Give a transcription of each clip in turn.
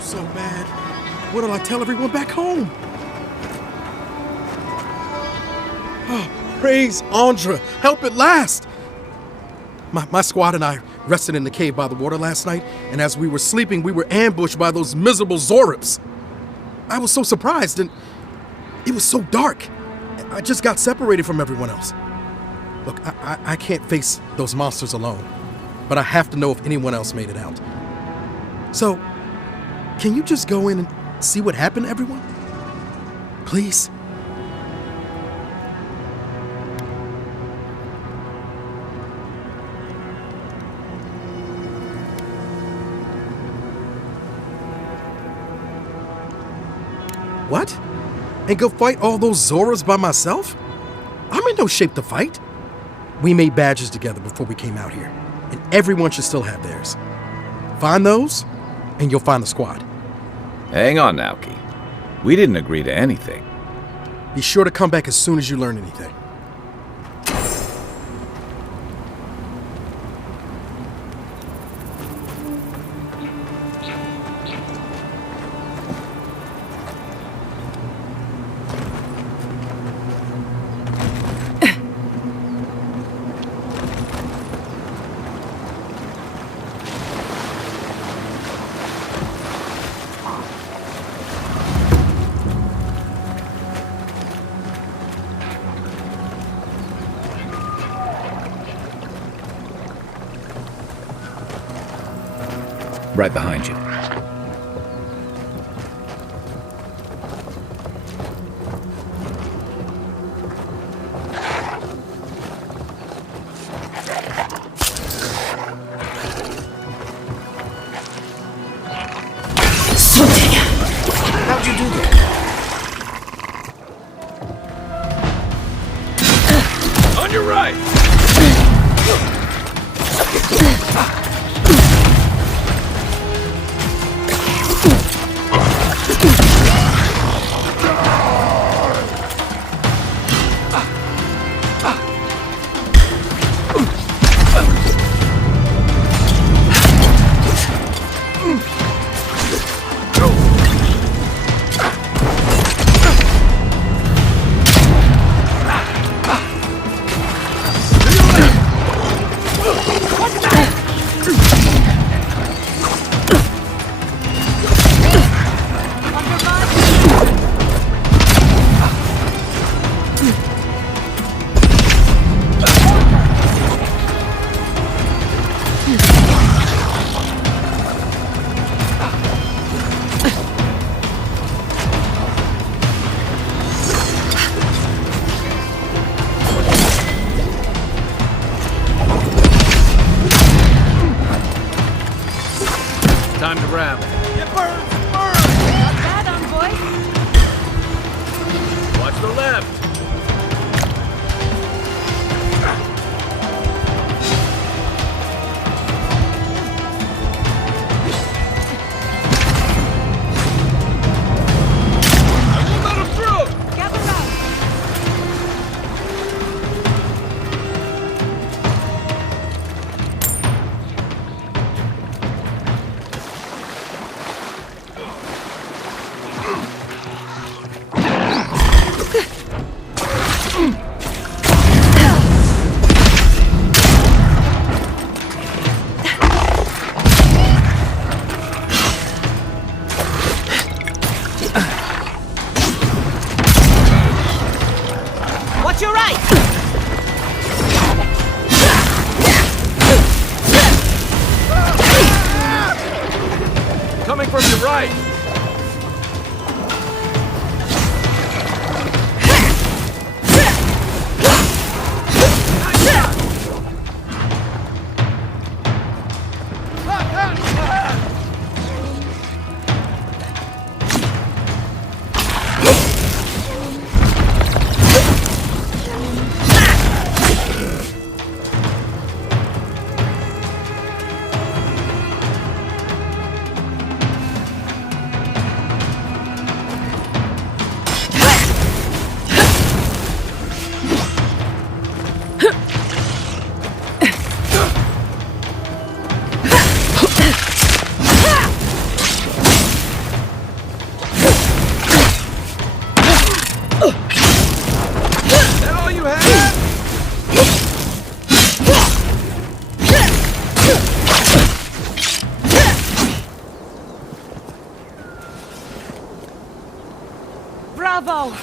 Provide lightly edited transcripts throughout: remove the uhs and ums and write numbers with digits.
So bad. What'll I tell everyone back home? Oh, praise Andra. Help at last. My squad and I rested in the cave by the water last night, and as we were sleeping, we were ambushed by those miserable Zorips. I was so surprised, and it was so dark. I just got separated from everyone else. Look, I can't face those monsters alone, but I have to know if anyone else made it out. So, can you just go in and see what happened to everyone? Please? What? And go fight all those Zoras by myself? I'm in no shape to fight. We made badges together before we came out here, and everyone should still have theirs. Find those, and you'll find the squad. Hang on, Naoki. We didn't agree to anything. Be sure to come back as soon as you learn anything. Right behind you. How'd you do that? On your right! Time to grab. It burns! It burns! Not bad, envoy. Watch the left. I won't let him through! Gather round. now!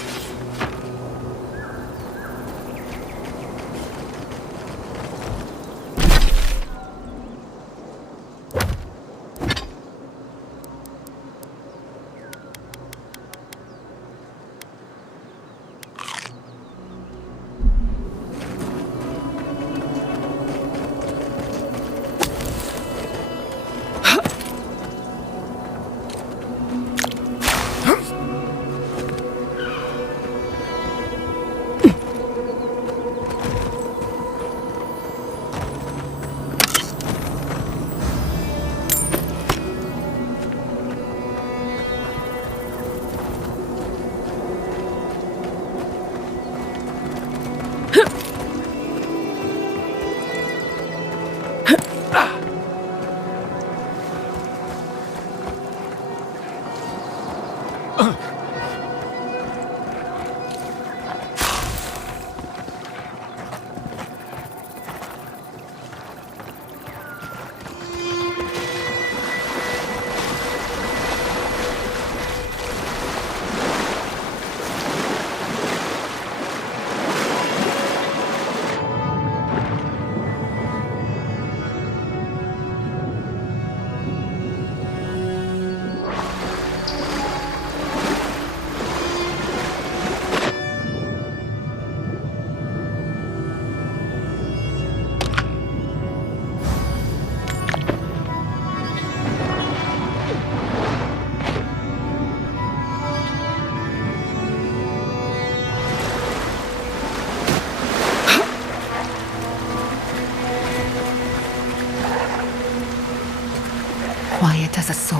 Quiet as a soul.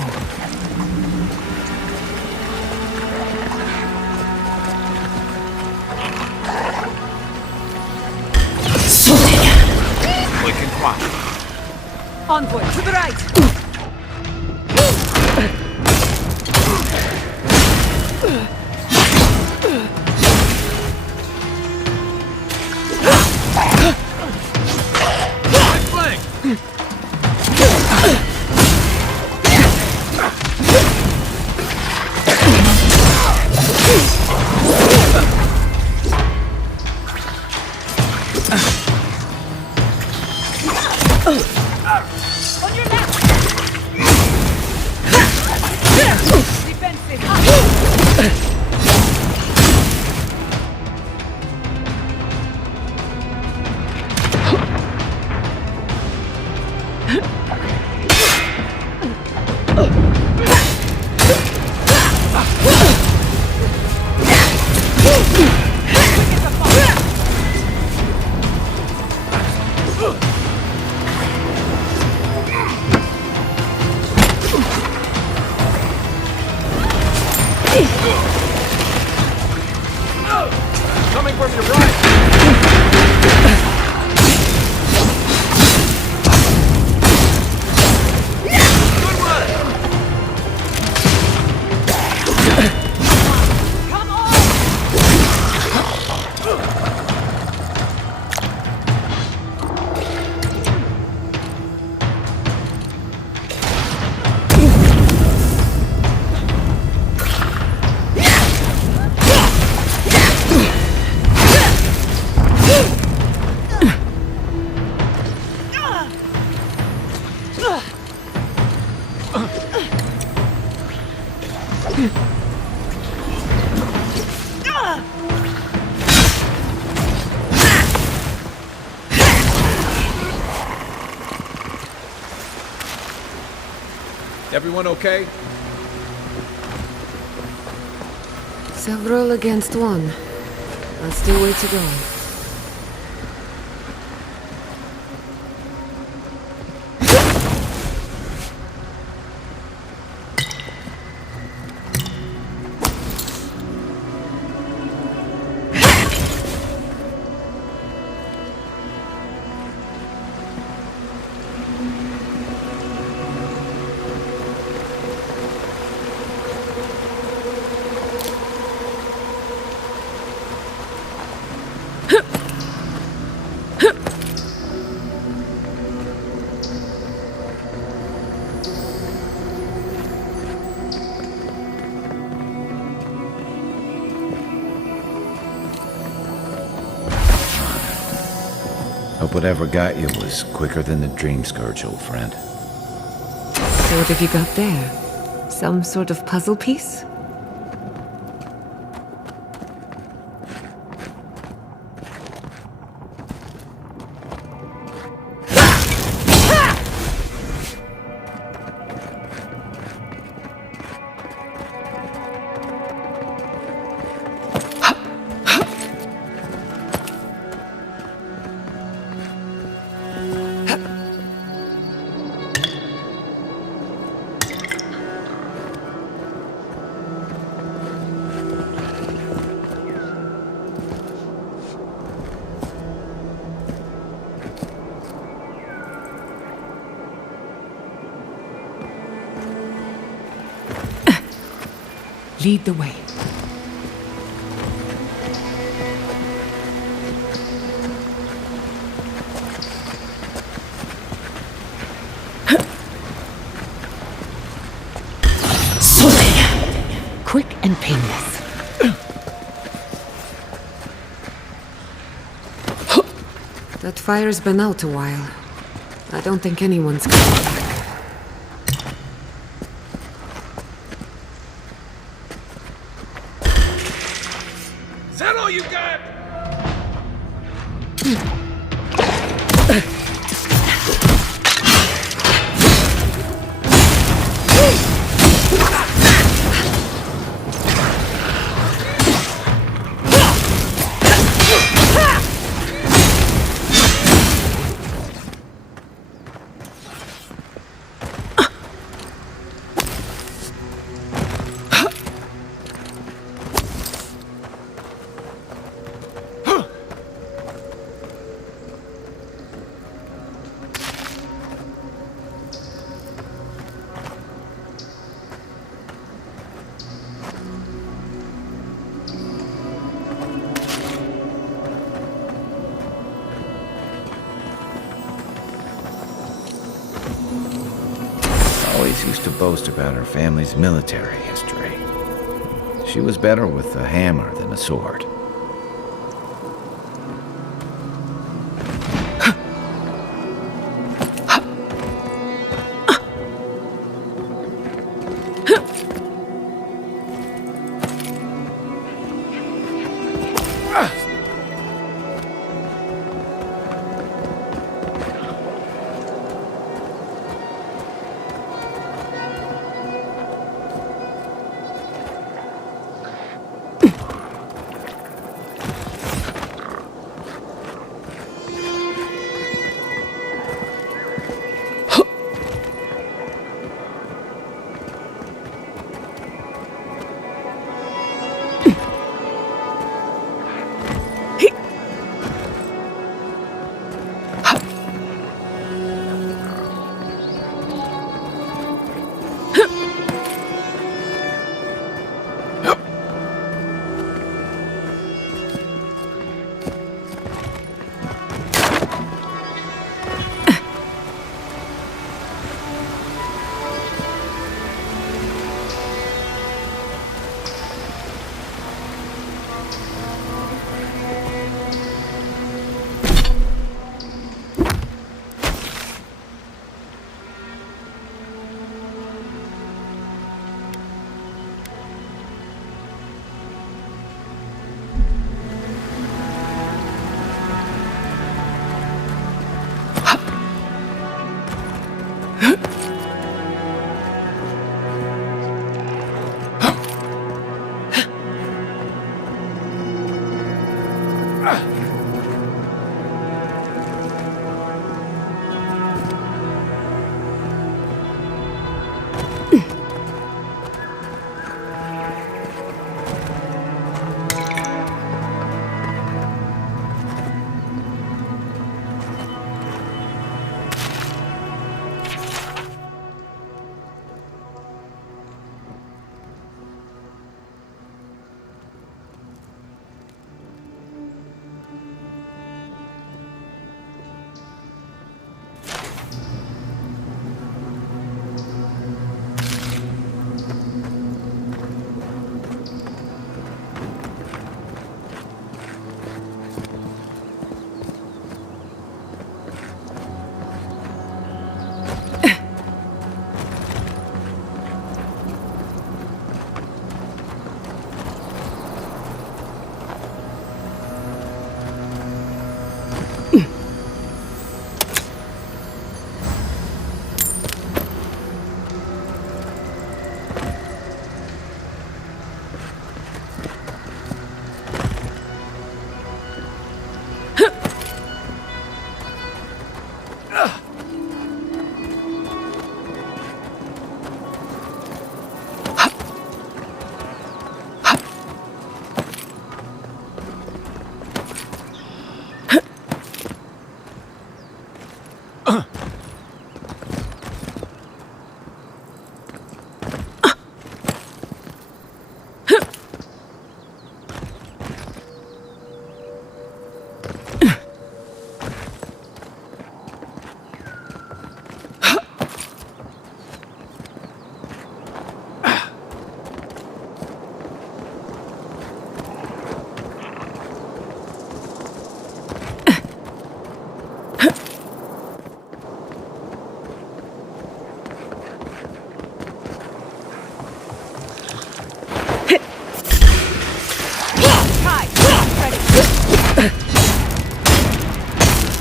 Envoy, to the right! On your left! Defensive! Coming from your right! Good one! Come on! Everyone okay? Several against one. That's still way to go. Hope whatever got you was quicker than the dream scourge, old friend. So what have you got there? Some sort of puzzle piece? Lead the way. Quick and painless. That fire's been out a while. I don't think anyone's coming back. Is that all you got? Always used to boast about her family's military history. She was better with a hammer than a sword.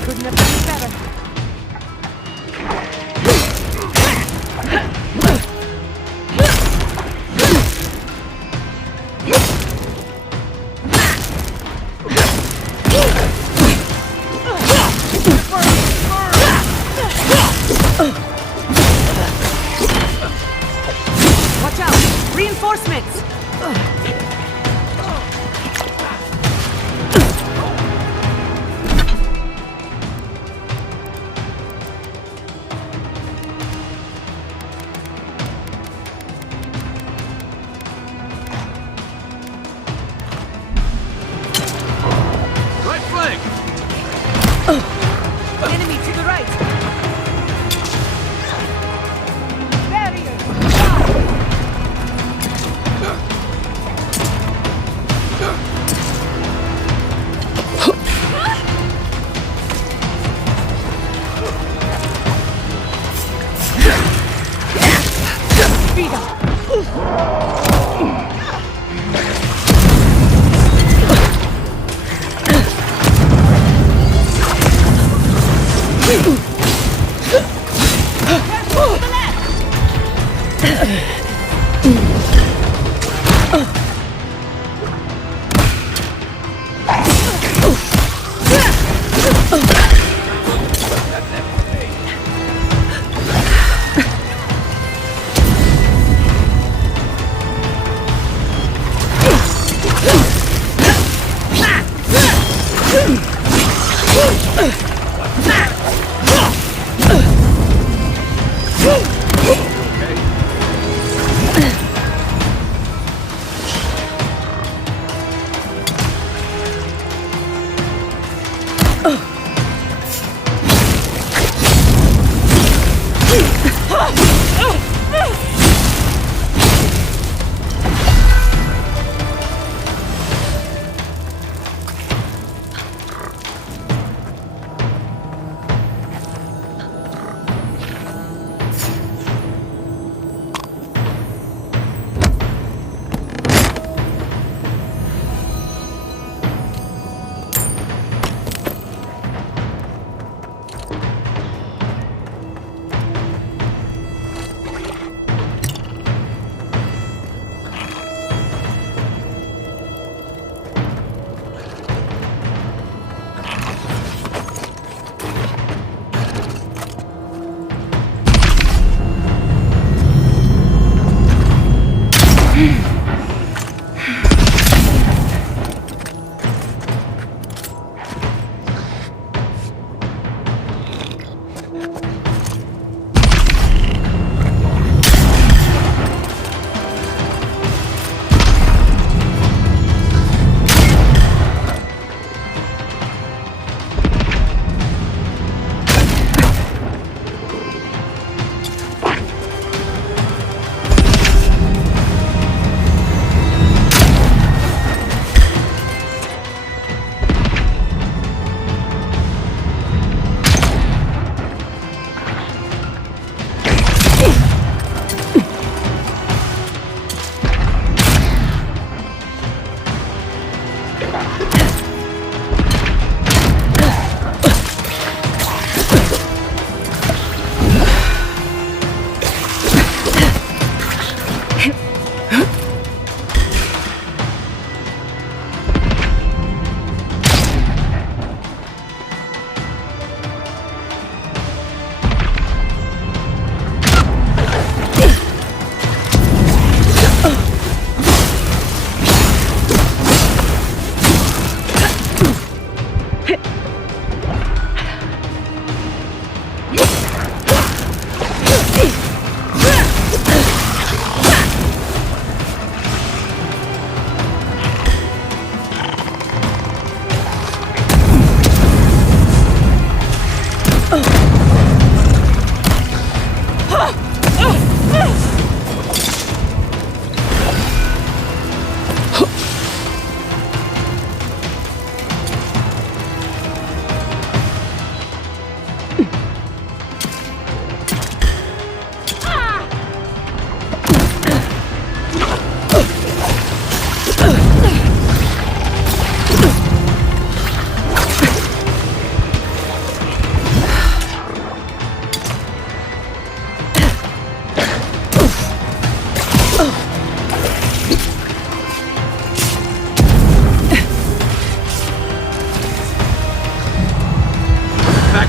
Couldn't have done better. Watch out! Reinforcements! Right flank! Enemy to the right! Barrier! Speed up! Back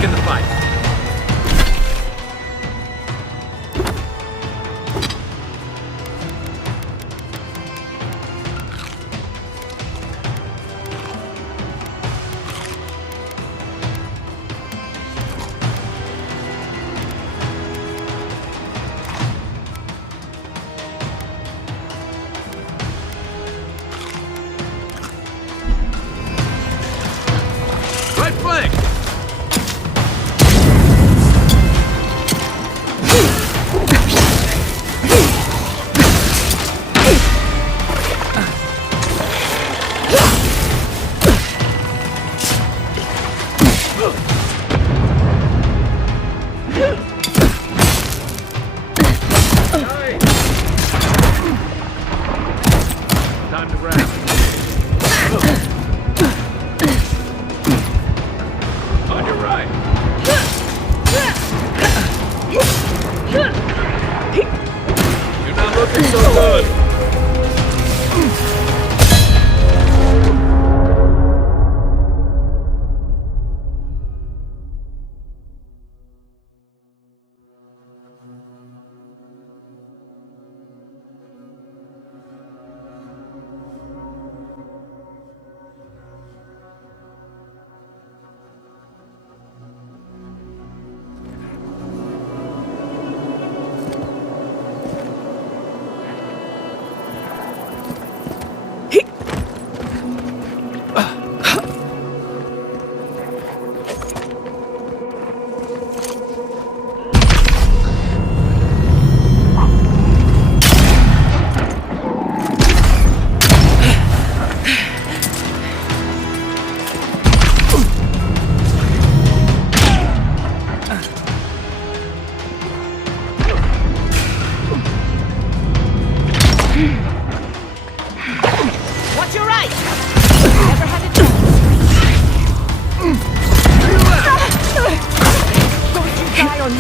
in the fight. Right flank! Time to grab. On your right. You're not looking so good. Watch your right! Never had it done. Don't you die on me!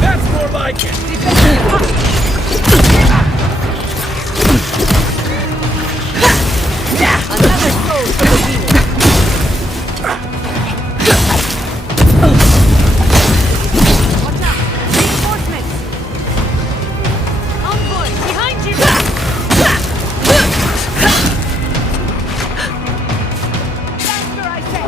That's more like it. Another soul for the demon. Watch out! Reinforcements! Envoy, behind you! Faster, I say!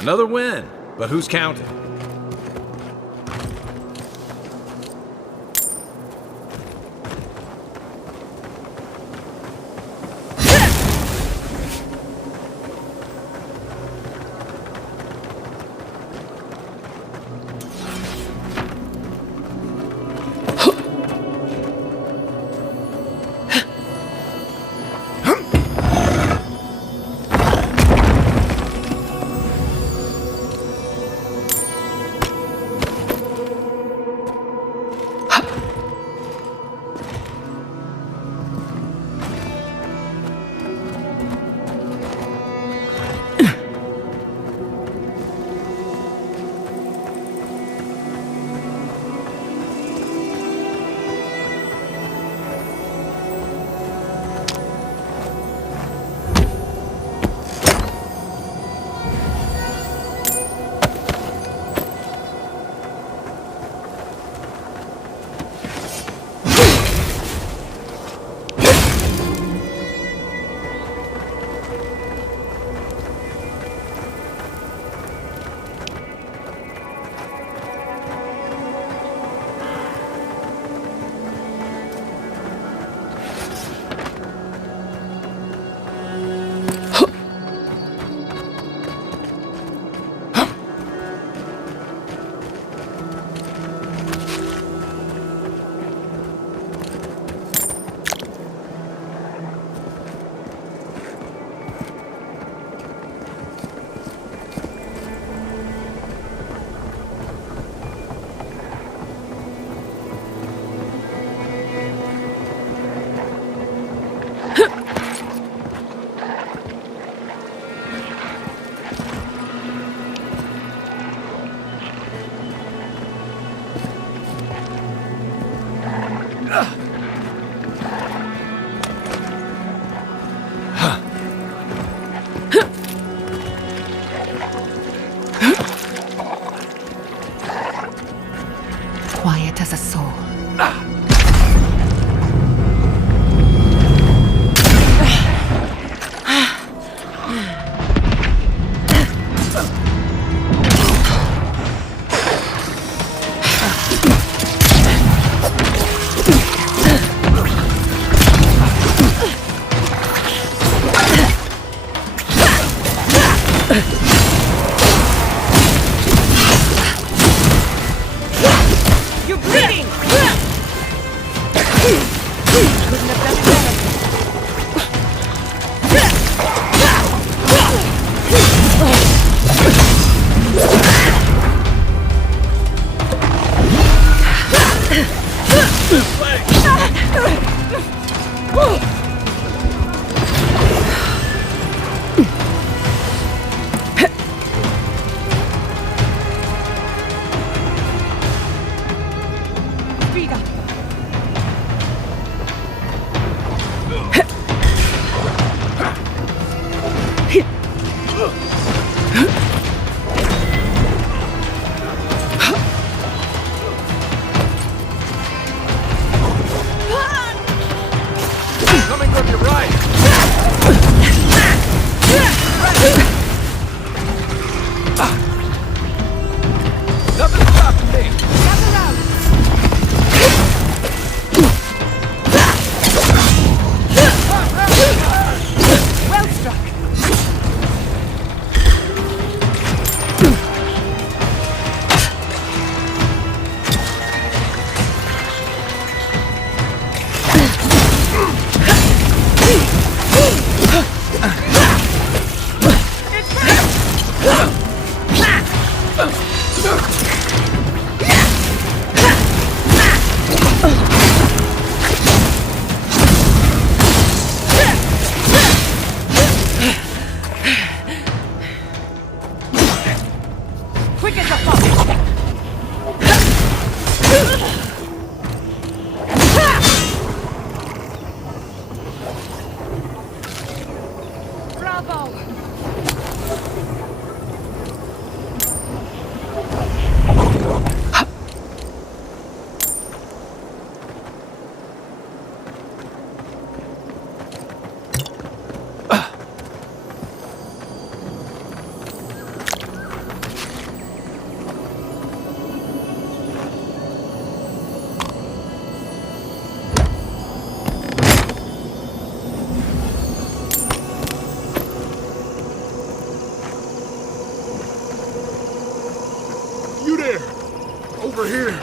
Another win, but who's counting? Quiet as a soul. You're bleeding! Couldn't have done it better. Speed up. over here.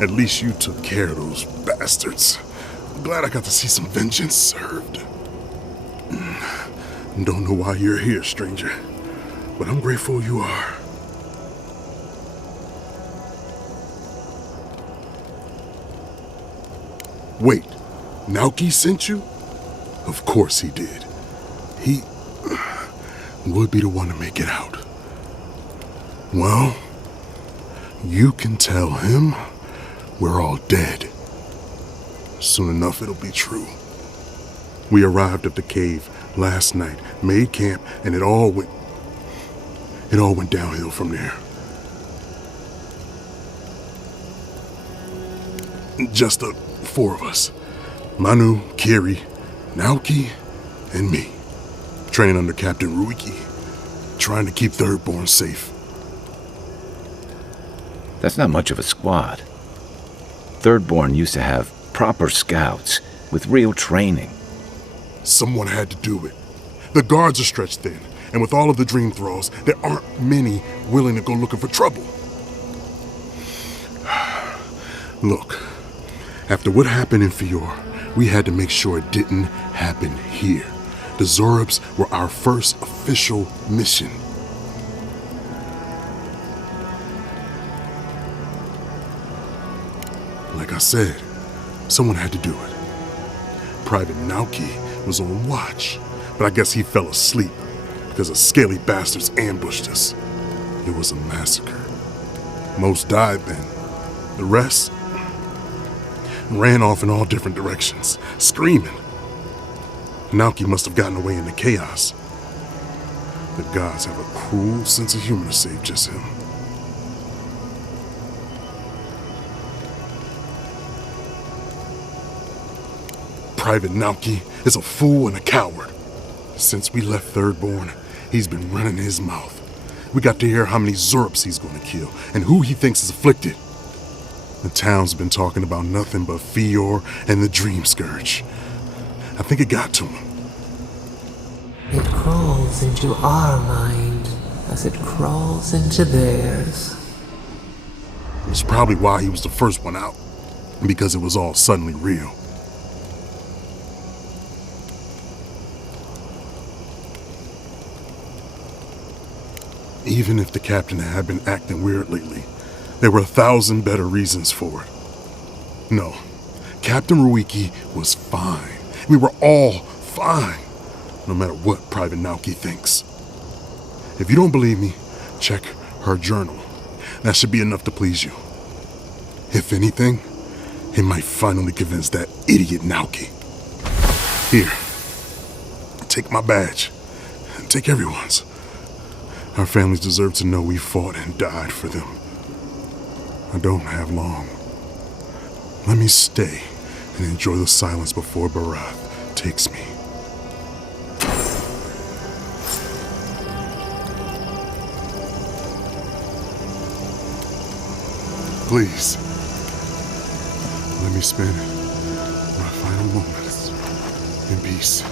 At least you took care of those bastards. I'm glad I got to see some vengeance served. Don't know why you're here, stranger, but I'm grateful you are. Wait, Naoki sent you? Of course he did. He would be the one to make it out. Well, you can tell him we're all dead. Soon enough it'll be true. We arrived at the cave last night, made camp, and it all went downhill from there. Just the four of us. Manu, Kiri, Naoki, and me. Training under Captain Ruiki, trying to keep Thirdborn safe. That's not much of a squad. Thirdborn used to have proper scouts with real training. Someone had to do it. The guards are stretched thin, and with all of the dream thralls, there aren't many willing to go looking for trouble. Look, after what happened in Fior, we had to make sure it didn't happen here. The Zorubs were our first official mission. Like I said, someone had to do it. Private Naoki was on watch, but I guess he fell asleep because the scaly bastards ambushed us. It was a massacre. Most died then. The rest ran off in all different directions, screaming. Naoki must have gotten away in the chaos. The gods have a cruel sense of humor to save just him. Private Naoki is a fool and a coward. Since we left Thirdborn, he's been running his mouth. We got to hear how many Zorubs he's going to kill and who he thinks is afflicted. The town's been talking about nothing but Fior and the Dream Scourge. I think it got to him. It crawls into our mind as it crawls into theirs. It's probably why he was the first one out, because it was all suddenly real. Even if the captain had been acting weird lately, there were 1,000 better reasons for it. No, Captain Ruiki was fine. We were all fine, no matter what Private Naoki thinks. If you don't believe me, check her journal. That should be enough to please you. If anything, it might finally convince that idiot Naoki. Here, take my badge. Take everyone's. Our families deserve to know we fought and died for them. I don't have long. Let me stay and enjoy the silence before Barath takes me. Please, let me spend my final moments in peace.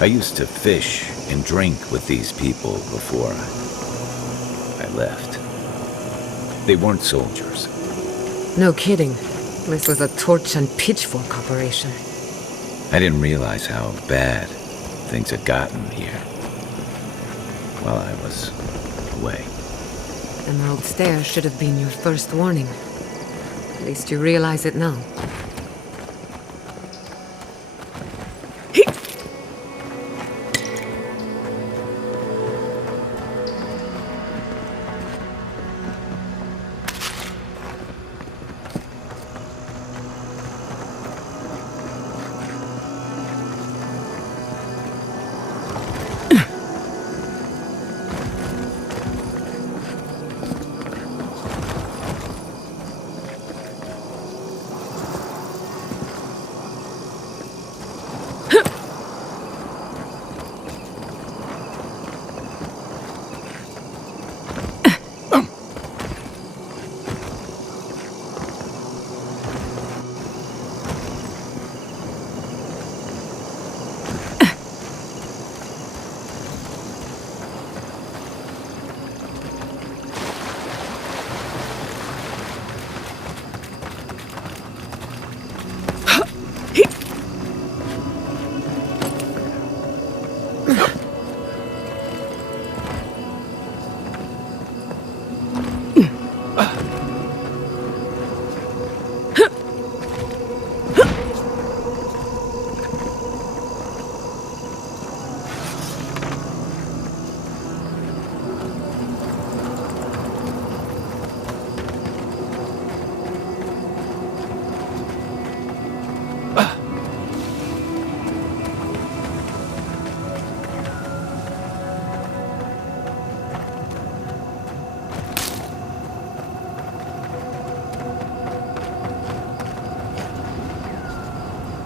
I used to fish and drink with these people before I left. They weren't soldiers. No kidding. This was a torch and pitchfork operation. I didn't realize how bad things had gotten here while I was away. Emerald Stair should have been your first warning. At least you realize it now.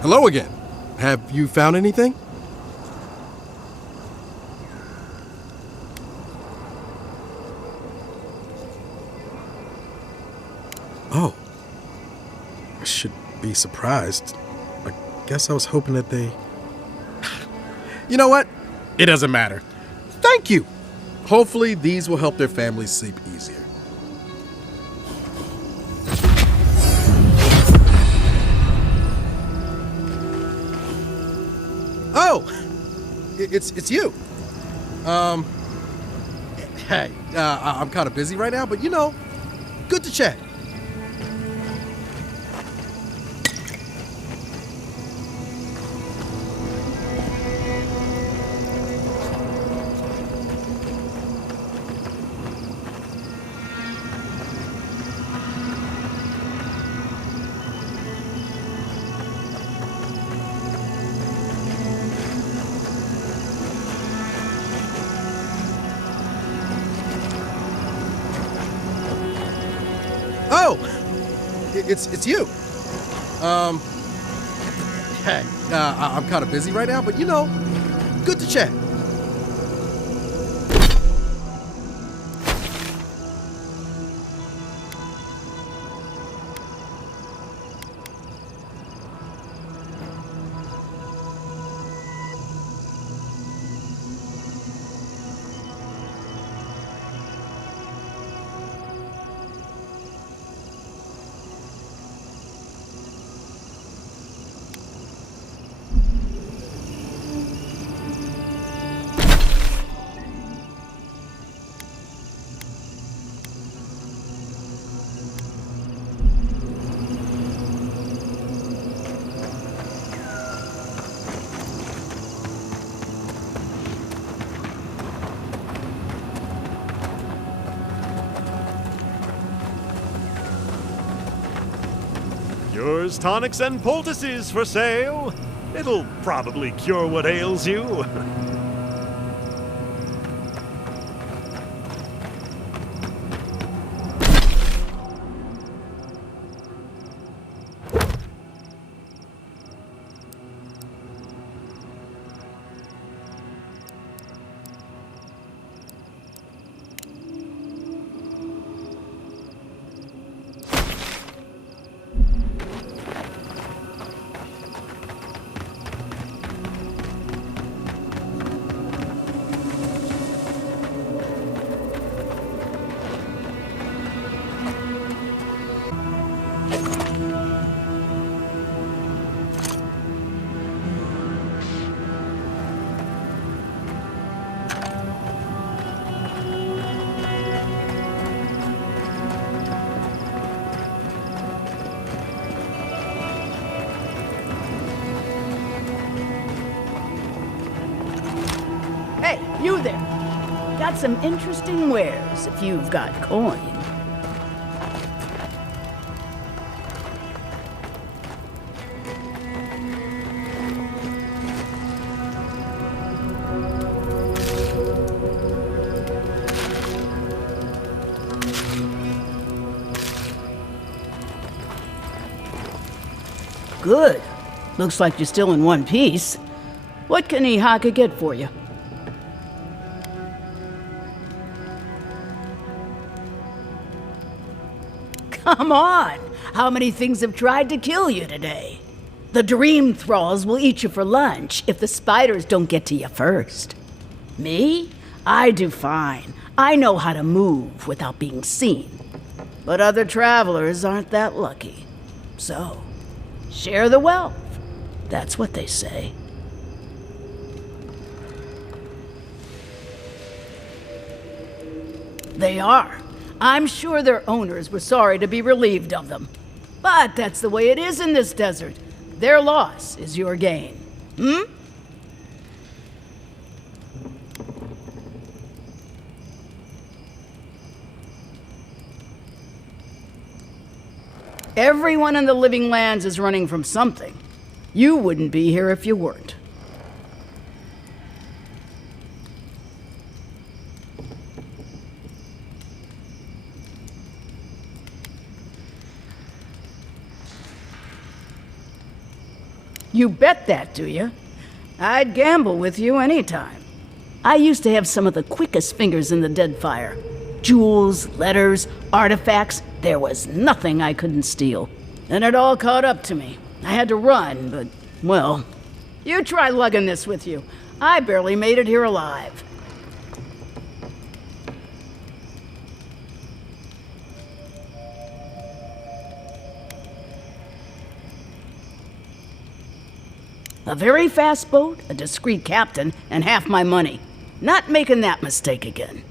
Hello again. Have you found anything? Oh. I should be surprised. I guess I was hoping that they... You know what? It doesn't matter. Thank you. Hopefully these will help their families sleep easier. Oh, it's you. Hey, I'm kind of busy right now, but you know, good to chat. Oh, it's you. Hey, I'm kind of busy right now, but you know, good to chat. Yours tonics and poultices for sale. It'll probably cure what ails you. You there. Got some interesting wares if you've got coin. Good. Looks like you're still in one piece. What can Ihaka get for you? Come on! How many things have tried to kill you today? The dream thralls will eat you for lunch if the spiders don't get to you first. Me? I do fine. I know how to move without being seen. But other travelers aren't that lucky. So, share the wealth. That's what they say. They are. I'm sure their owners were sorry to be relieved of them. But that's the way it is in this desert. Their loss is your gain. Hmm? Everyone in the living lands is running from something. You wouldn't be here if you weren't. You bet that, do you? I'd gamble with you anytime. I used to have some of the quickest fingers in the Deadfire. Jewels, letters, artifacts, there was nothing I couldn't steal. And it all caught up to me. I had to run, but, well, you try lugging this with you. I barely made it here alive. A very fast boat, a discreet captain, and half my money. Not making that mistake again.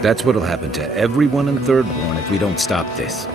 That's what'll happen to everyone in Thirdborn if we don't stop this.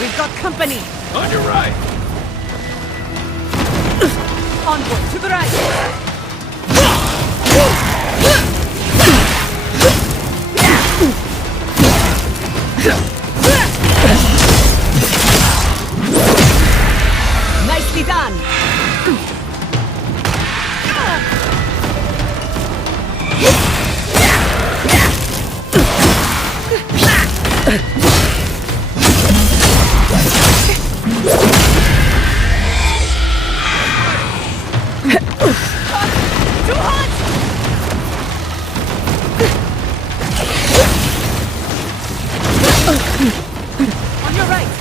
We've got company! On your right. Onward, to the right! Nicely done! On your right!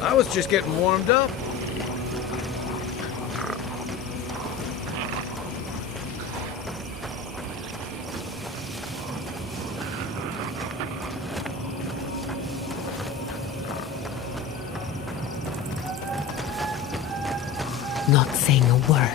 I was just getting warmed up. Not saying a word.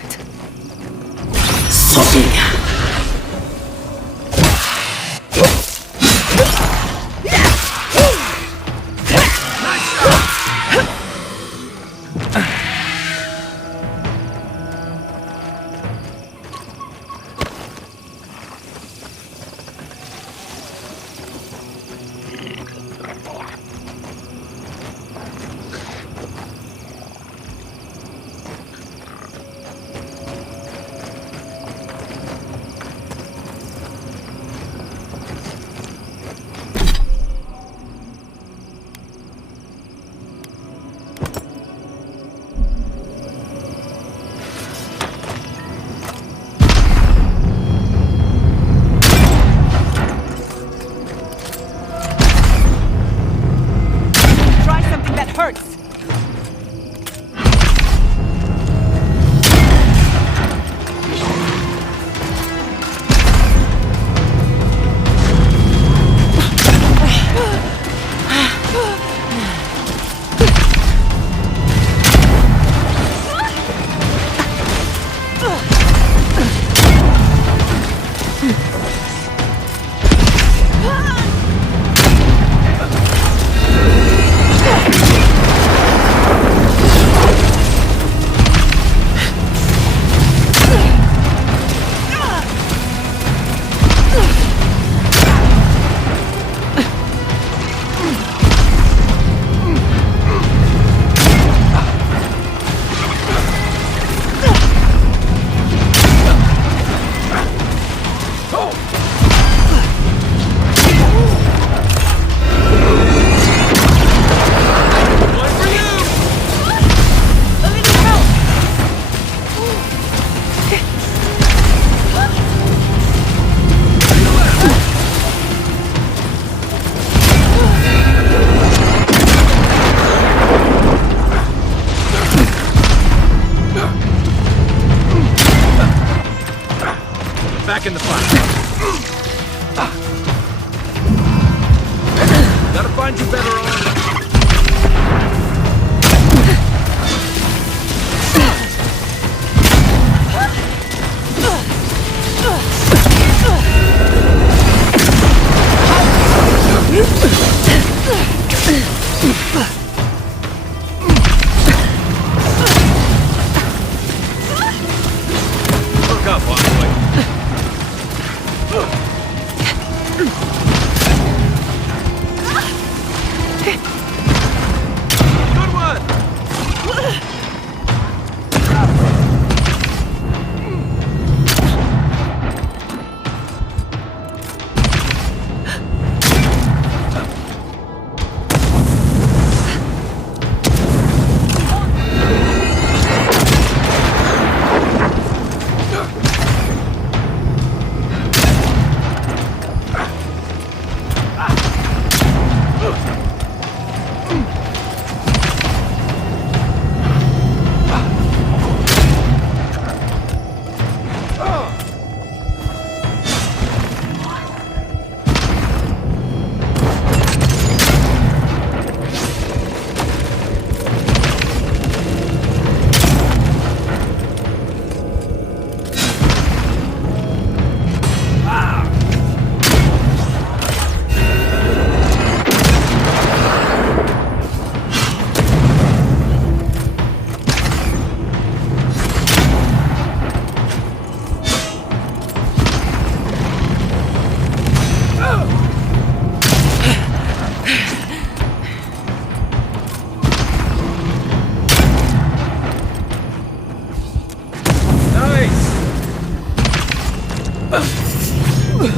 A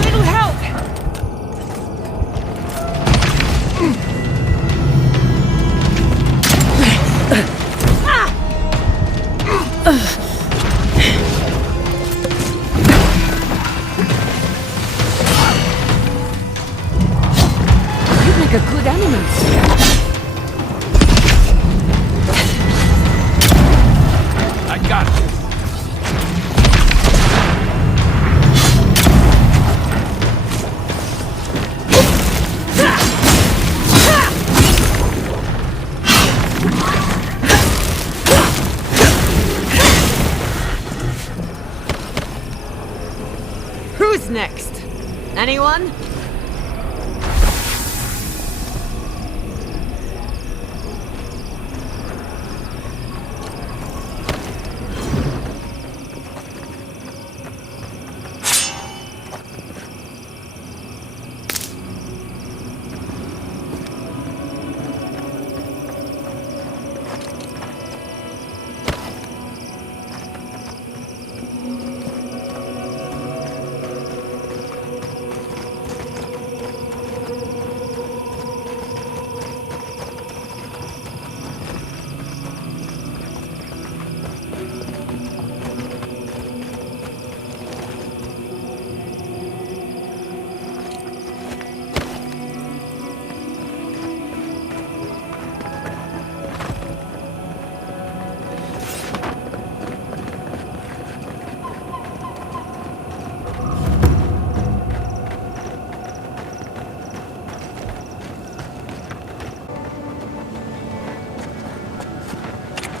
little help! You'd make a good animal slayer. I got it. Who's next? Anyone?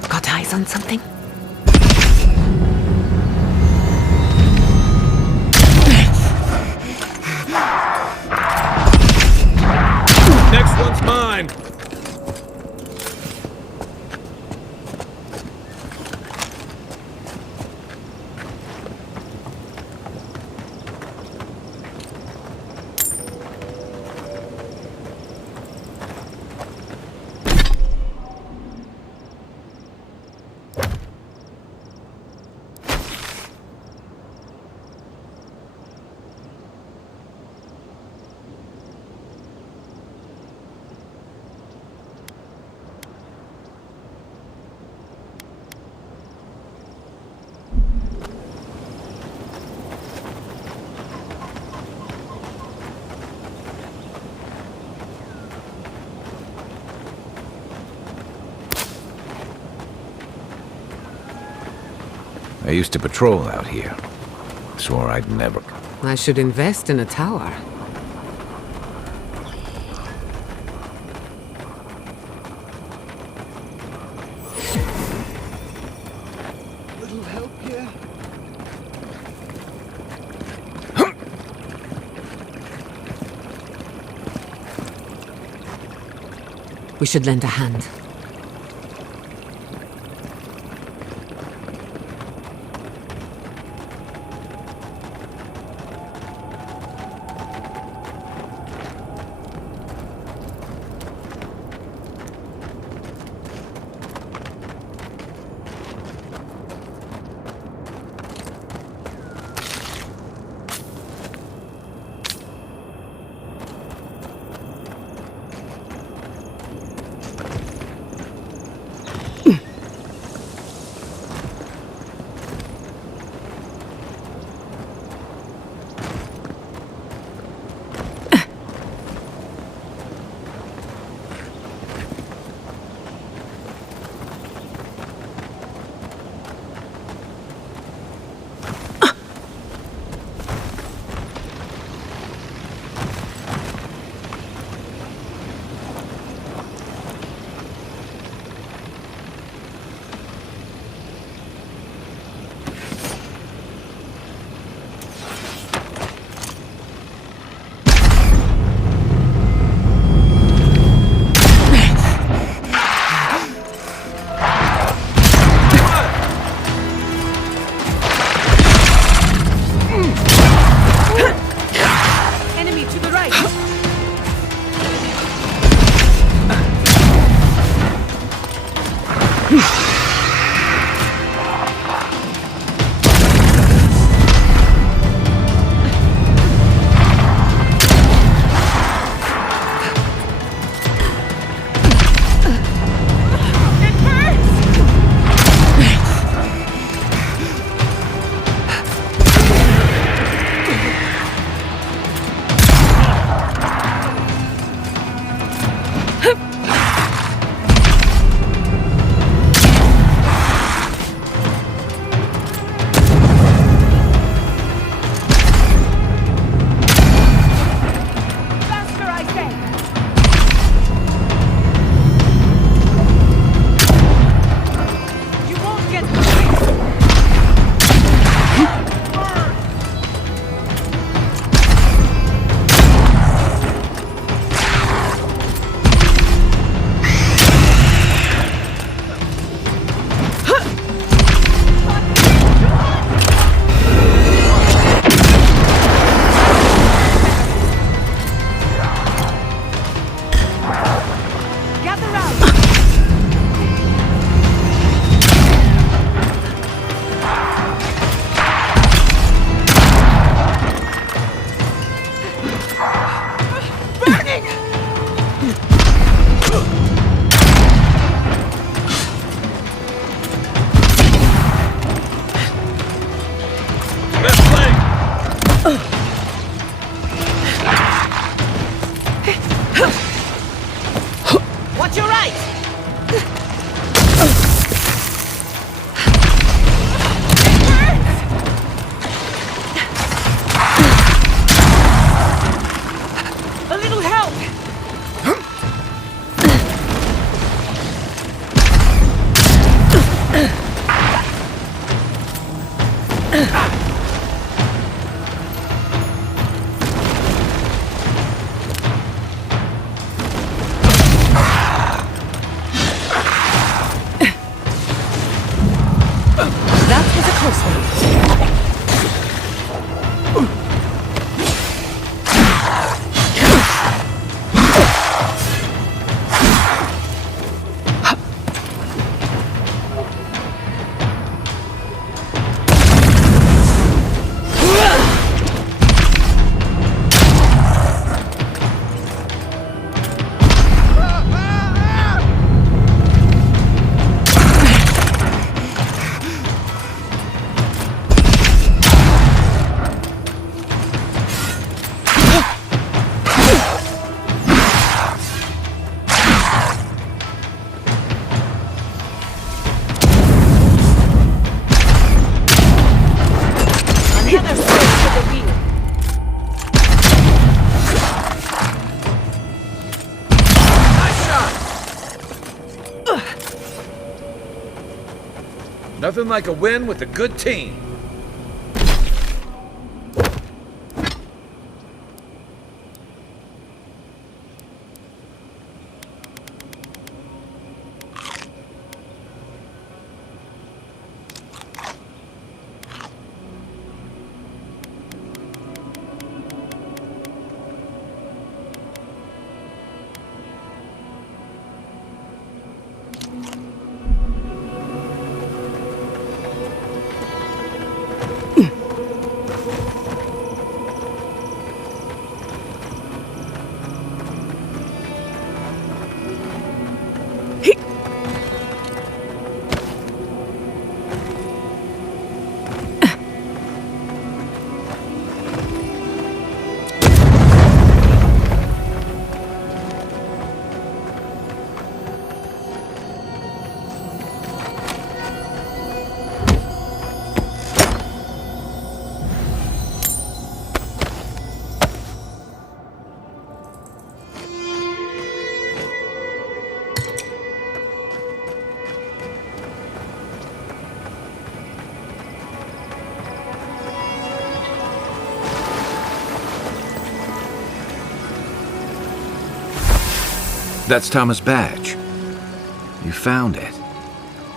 Got eyes on something? Next one's mine. I used to patrol out here. Swore I'd never... I should invest in a tower. Little help here? We should lend a hand. Nothing like a win with a good team. That's Tama's badge. You found it.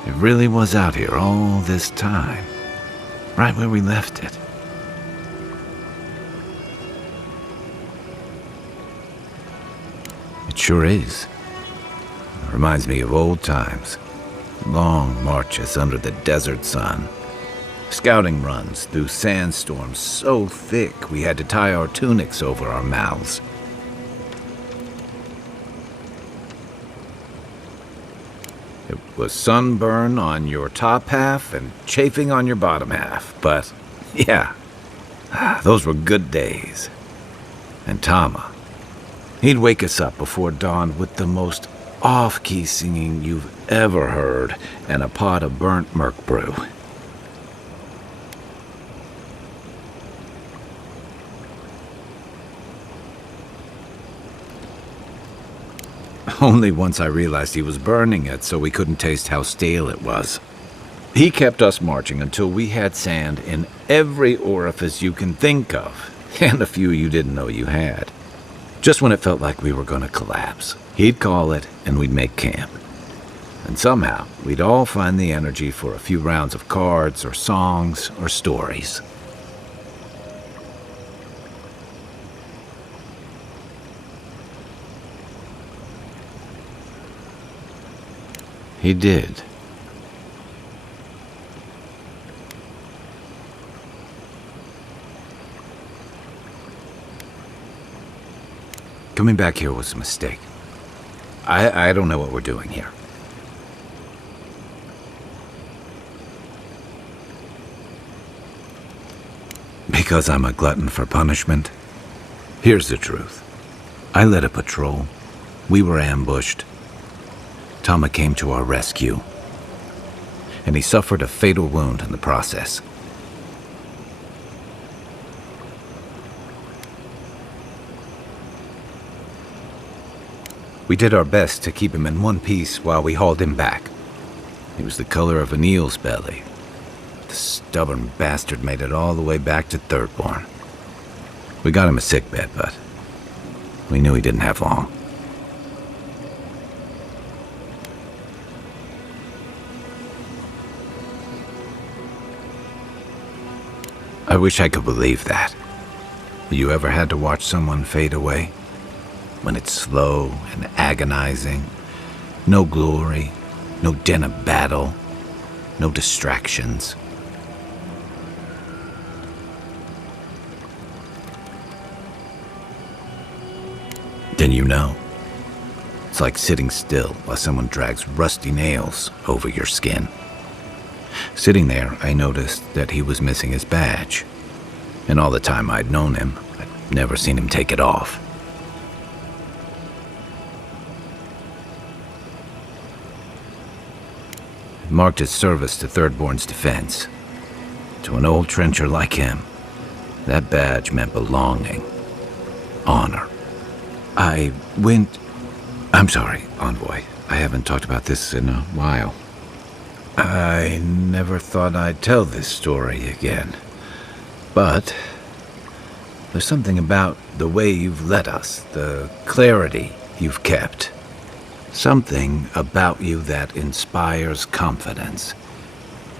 It really was out here all this time. Right where we left it. It sure is. It reminds me of old times. Long marches under the desert sun. Scouting runs through sandstorms so thick we had to tie our tunics over our mouths. It was sunburn on your top half and chafing on your bottom half, but yeah, those were good days. And Tama, he'd wake us up before dawn with the most off-key singing you've ever heard and a pot of burnt merc brew. Only once I realized he was burning it so we couldn't taste how stale it was. He kept us marching until we had sand in every orifice you can think of, and a few you didn't know you had. Just when it felt like we were going to collapse, he'd call it and we'd make camp. And somehow, we'd all find the energy for a few rounds of cards or songs or stories. He did. Coming back here was a mistake. I don't know what we're doing here. Because I'm a glutton for punishment? Here's the truth. I led a patrol. We were ambushed. Tama came to our rescue, and he suffered a fatal wound in the process. We did our best to keep him in one piece while we hauled him back. He was the color of an eel's belly. The stubborn bastard made it all the way back to Thirdborn. We got him a sickbed, but we knew he didn't have long. I wish I could believe that. You ever had to watch someone fade away? When it's slow and agonizing, no glory, no din of battle, no distractions. Then you know. It's like sitting still while someone drags rusty nails over your skin. Sitting there, I noticed that he was missing his badge. And all the time I'd known him, I'd never seen him take it off. It marked his service to Thirdborn's defense. To an old trencher like him, that badge meant belonging, honor. I'm sorry, Envoy. I haven't talked about this in a while. I never thought I'd tell this story again. But there's something about the way you've led us, the clarity you've kept. Something about you that inspires confidence.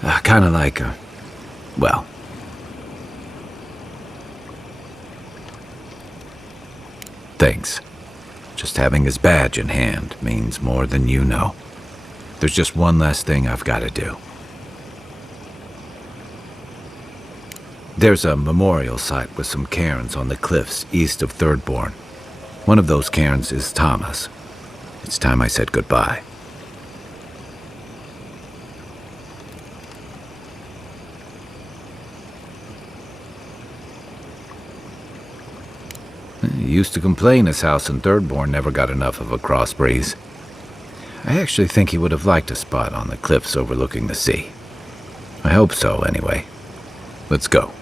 Kind of like well... Thanks. Just having his badge in hand means more than you know. There's just one last thing I've got to do. There's a memorial site with some cairns on the cliffs east of Thirdbourne. One of those cairns is Thomas. It's time I said goodbye. He used to complain his house in Thirdbourne never got enough of a cross breeze. I actually think he would have liked a spot on the cliffs overlooking the sea. I hope so, anyway. Let's go.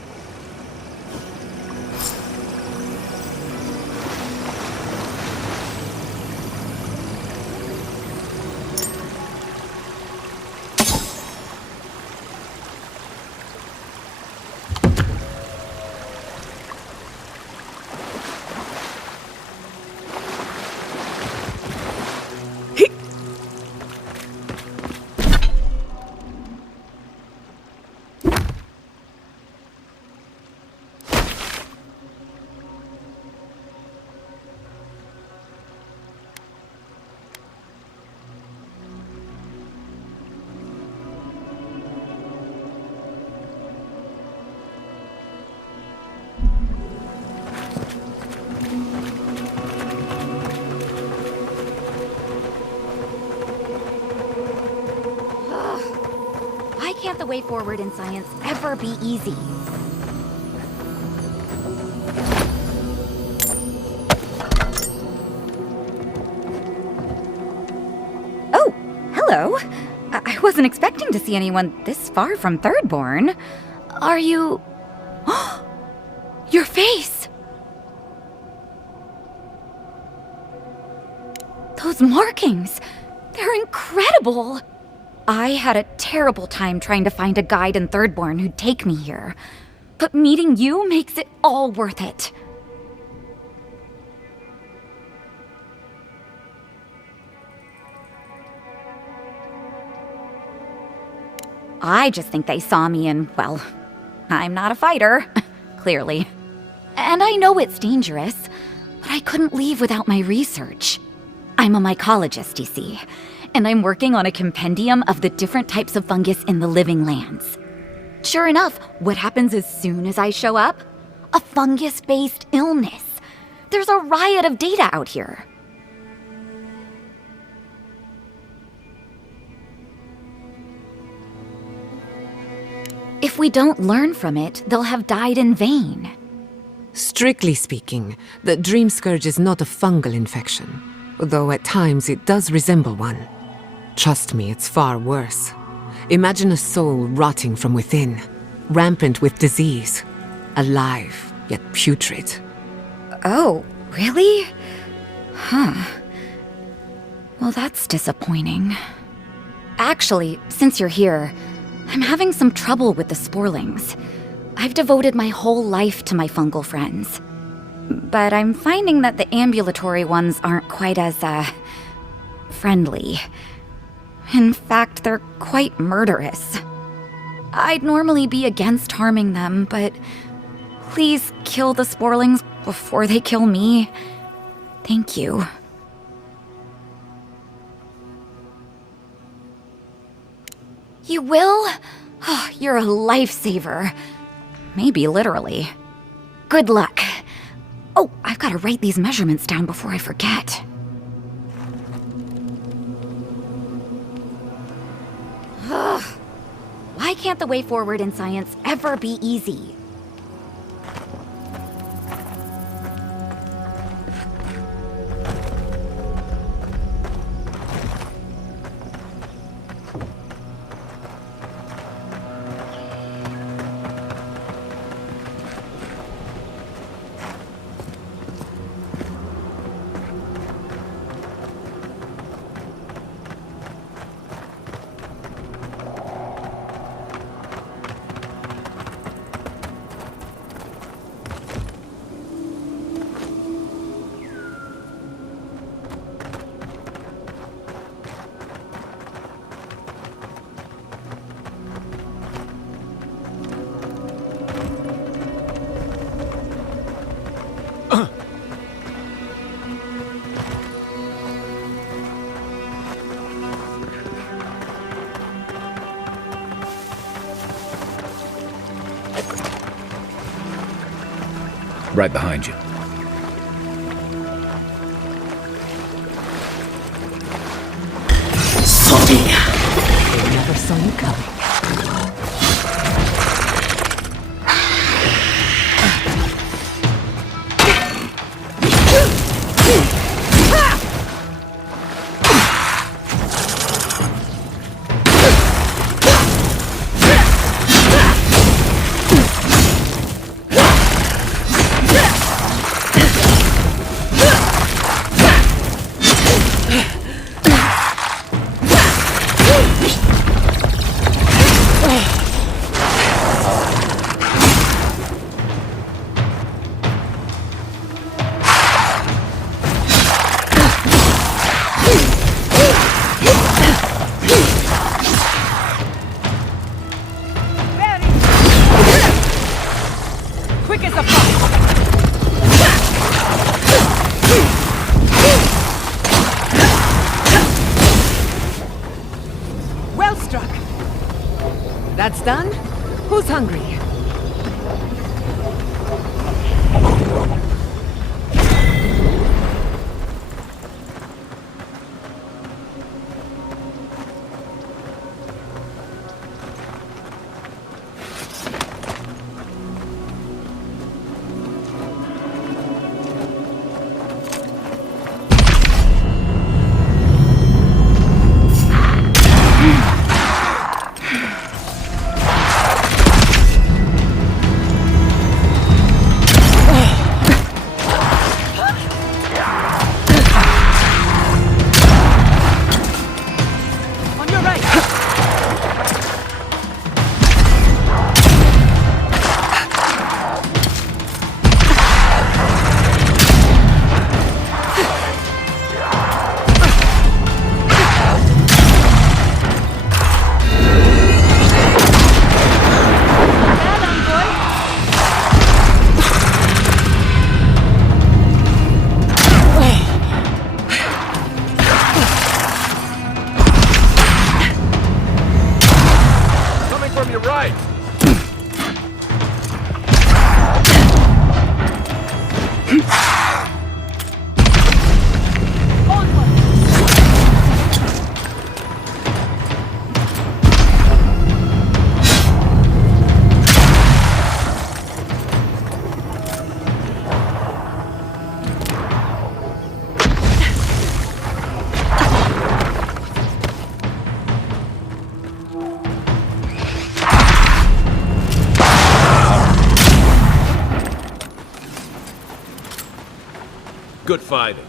Why can't the way forward in science ever be easy? Oh, hello. I wasn't expecting to see anyone this far from Thirdbourne. Are you... Your face! Those markings! They're incredible! I had a terrible time trying to find a guide in Thirdbourne who'd take me here. But meeting you makes it all worth it. I just think they saw me and, well, I'm not a fighter, clearly. And I know it's dangerous, but I couldn't leave without my research. I'm a mycologist, you see, and I'm working on a compendium of the different types of fungus in the living lands. Sure enough, what happens as soon as I show up? A fungus-based illness. There's a riot of data out here. If we don't learn from it, they'll have died in vain. Strictly speaking, the dream scourge is not a fungal infection, though at times it does resemble one. Trust me, it's far worse. Imagine a soul rotting from within, rampant with disease, alive yet putrid. Oh, really? Huh. Well, that's disappointing. Actually, since you're here, I'm having some trouble with the sporlings. I've devoted my whole life to my fungal friends. But I'm finding that the ambulatory ones aren't quite as, friendly. In fact, they're quite murderous. I'd normally be against harming them, but please kill the sporlings before they kill me. Thank you. You will? Oh, you're a lifesaver. Maybe literally. Good luck. Oh, I've got to write these measurements down before I forget. Ugh. Why can't the way forward in science ever be easy? Right behind you. They never saw you coming. That's done? Who's hungry? Good fighting.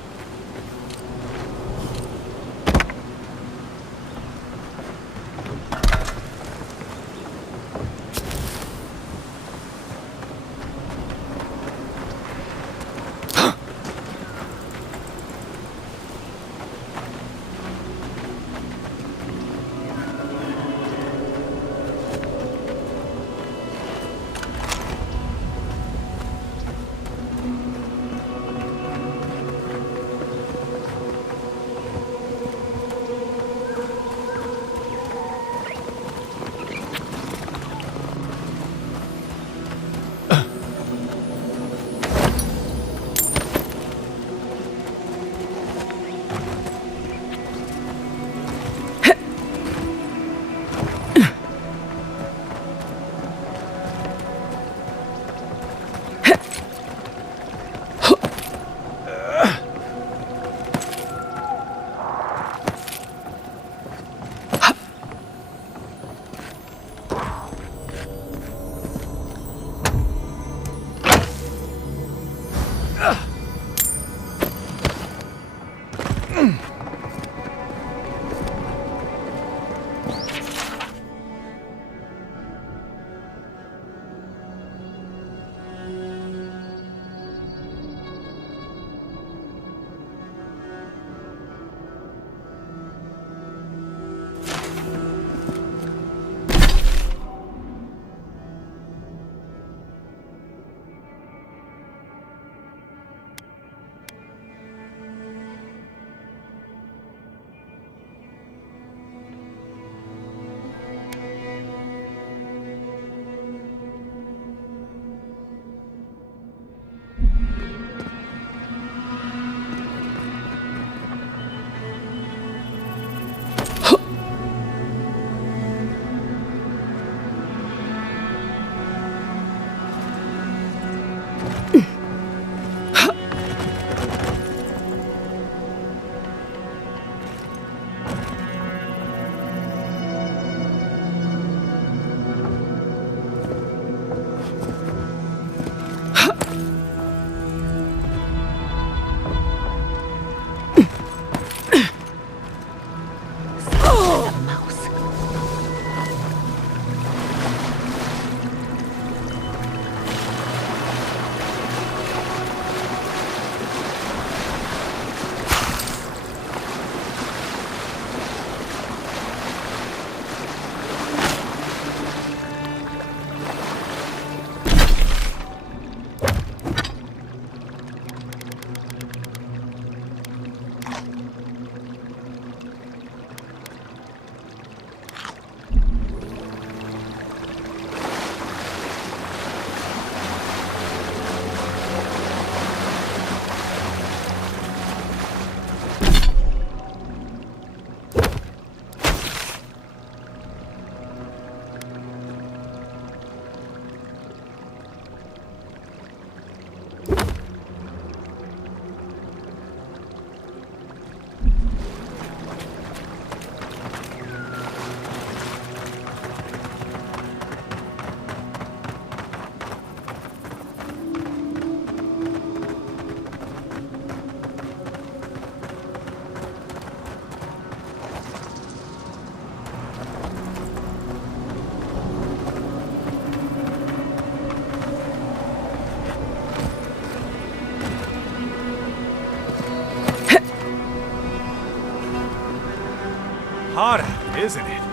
hot out, isn't it?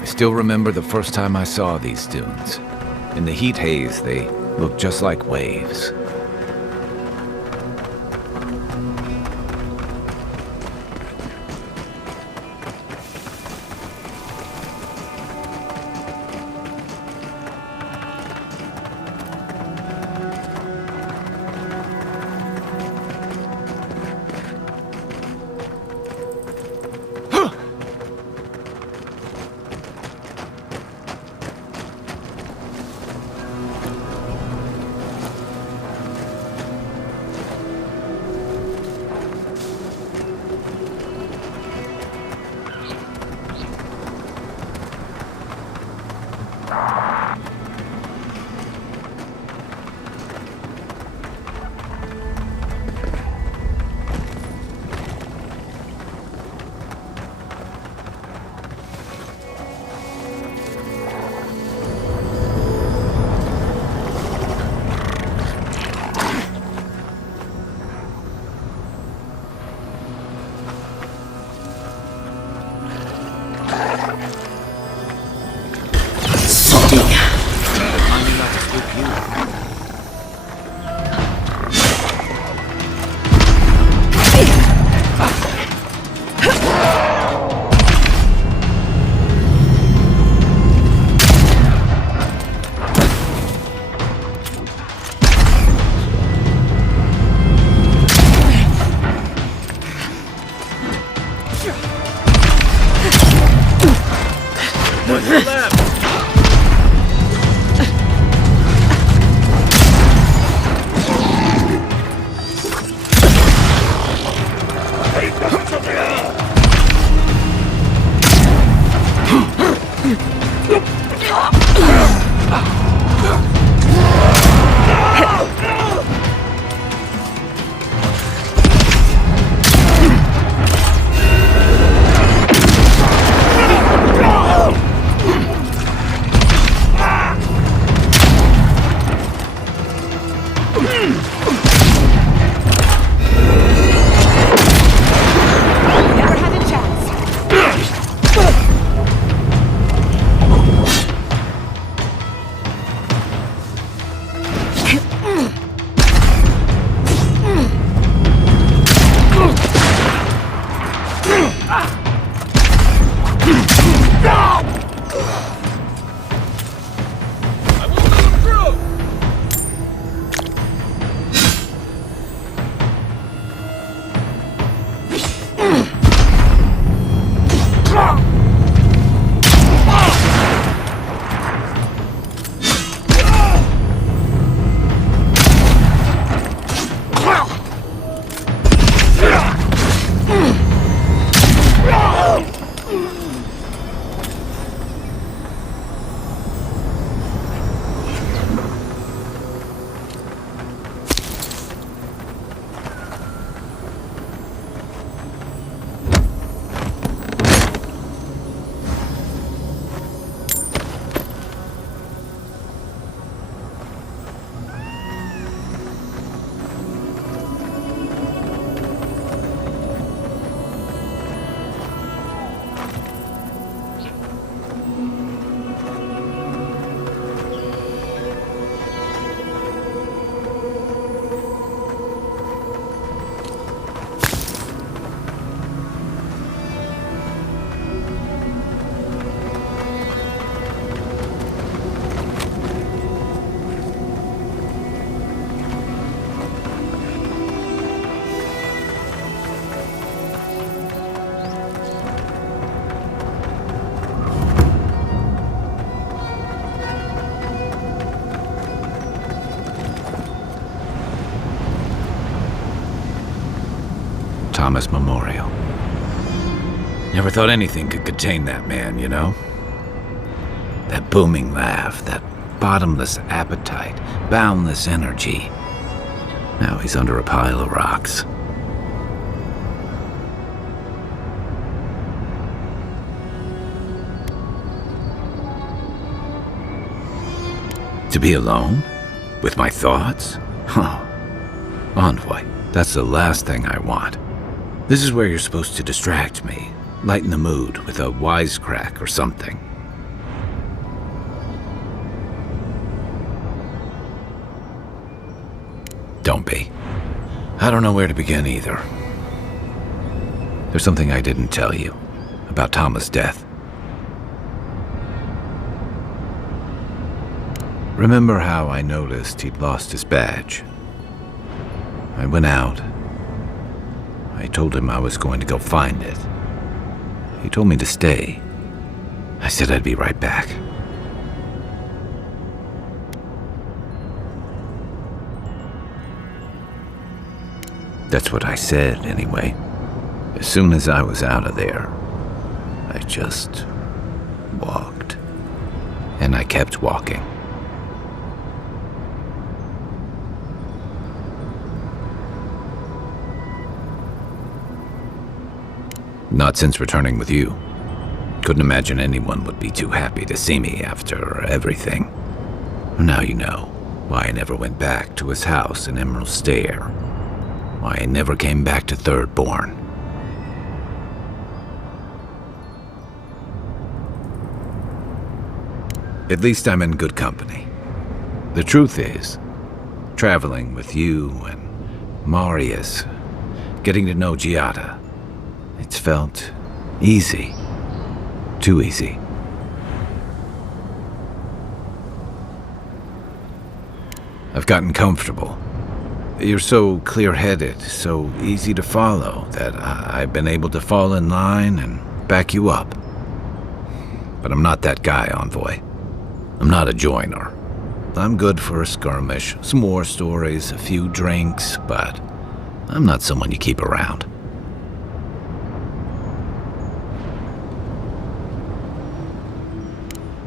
I still remember the first time I saw these dunes. In the heat haze, they looked just like waves. Thomas Memorial. Never thought anything could contain that man, you know? That booming laugh, that bottomless appetite, boundless energy. Now he's under a pile of rocks. To be alone? With my thoughts? Huh. Envoy, that's the last thing I want. This is where you're supposed to distract me, lighten the mood with a wisecrack or something. Don't be. I don't know where to begin either. There's something I didn't tell you about Tama's death. Remember how I noticed he'd lost his badge? I went out. I told him I was going to go find it. He told me to stay. I said I'd be right back. That's what I said, anyway. As soon as I was out of there, I just walked. And I kept walking. Not since returning with you. Couldn't imagine anyone would be too happy to see me after everything. Now you know why I never went back to his house in Emerald Stair. Why I never came back to Thirdborn. At least I'm in good company. The truth is, traveling with you and Marius, getting to know Giada, it's felt easy. Too easy. I've gotten comfortable. You're so clear-headed, so easy to follow, that I've been able to fall in line and back you up. But I'm not that guy, Envoy. I'm not a joiner. I'm good for a skirmish, some war stories, a few drinks, but I'm not someone you keep around.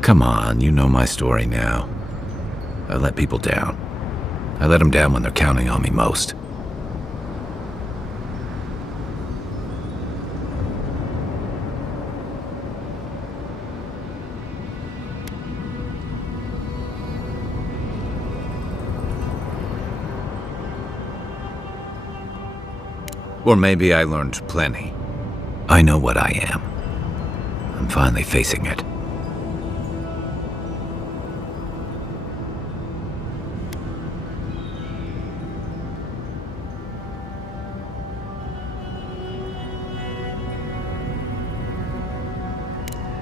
Come on, you know my story now. I let people down. I let them down when they're counting on me most. Or maybe I learned plenty. I know what I am. I'm finally facing it.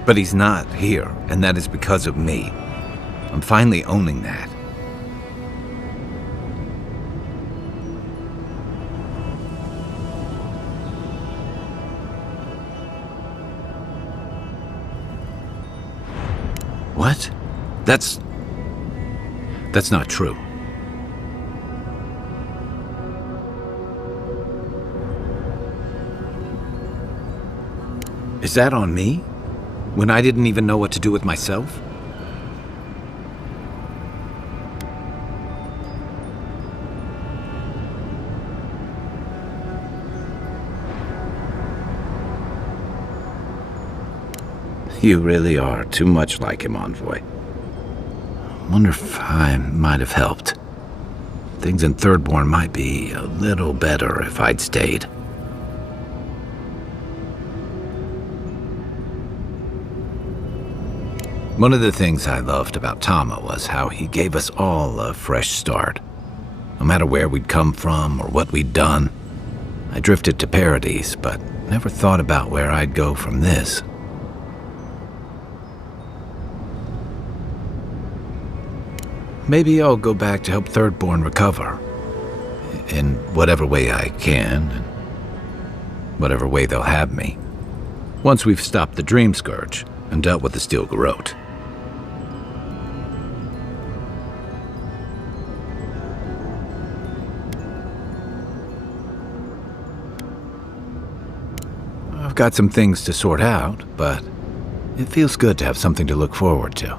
But he's not here, and that is because of me. I'm finally owning that. What? That's not true. Is that on me? When I didn't even know what to do with myself? You really are too much like him, Envoy. Wonder if I might have helped. Things in Thirdborn might be a little better if I'd stayed. One of the things I loved about Tama was how he gave us all a fresh start. No matter where we'd come from or what we'd done. I drifted to Paradise, but never thought about where I'd go from this. Maybe I'll go back to help Thirdborn recover. In whatever way I can, and whatever way they'll have me. Once we've stopped the Dream Scourge and dealt with the Steel Garrote. got some things to sort out, but it feels good to have something to look forward to.